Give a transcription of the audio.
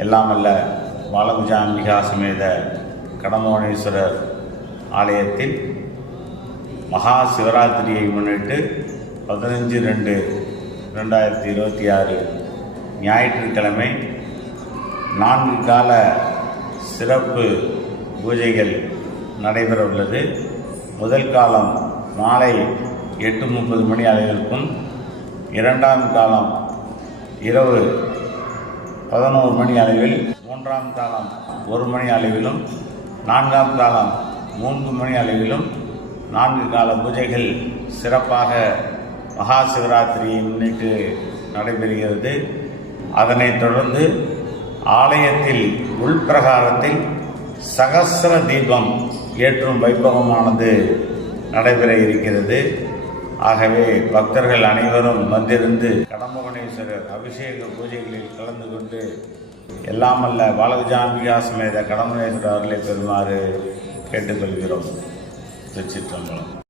எல்லாமல்ல பாலகுஜாம்பிகா சமேத கடம்பவனேஸ்வரர் ஆலயத்தில் மகா சிவராத்திரியை முன்னிட்டு 15/2/2026 ஞாயிற்றுக்கிழமை 4 கால சிறப்பு பூஜைகள் நடைபெற உள்ளது. முதல் காலம் மாலை 8:30 மணி அளவிற்கும், இரண்டாம் காலம் இரவு 11 மணி அளவில், மூன்றாம் காலம் 1 மணி அளவிலும், நான்காம் காலம் 3 மணி அளவிலும் 4 கால பூஜைகள் சிறப்பாக மகா சிவராத்திரியை முன்னிட்டு நடைபெறுகிறது. அதனைத் தொடர்ந்து ஆலயத்தில் உள்பிரகாரத்தில் சகஸ்ர தீபம் ஏற்றும் வைபவமானது நடைபெற இருக்கிறது. ஆகவே பக்தர்கள் அனைவரும் வந்திருந்து கடம்பவனேஸ்வரர் அபிஷேக பூஜைகளில் கலந்து கொண்டு எல்லாமல்ல பாலகுஜாம்பிகா சமேத கடம்பவனேஸ்வரர் அருளை பெறுமாறு கேட்டுக்கொள்கிறோம். திருச்சிற்றம்பலம்.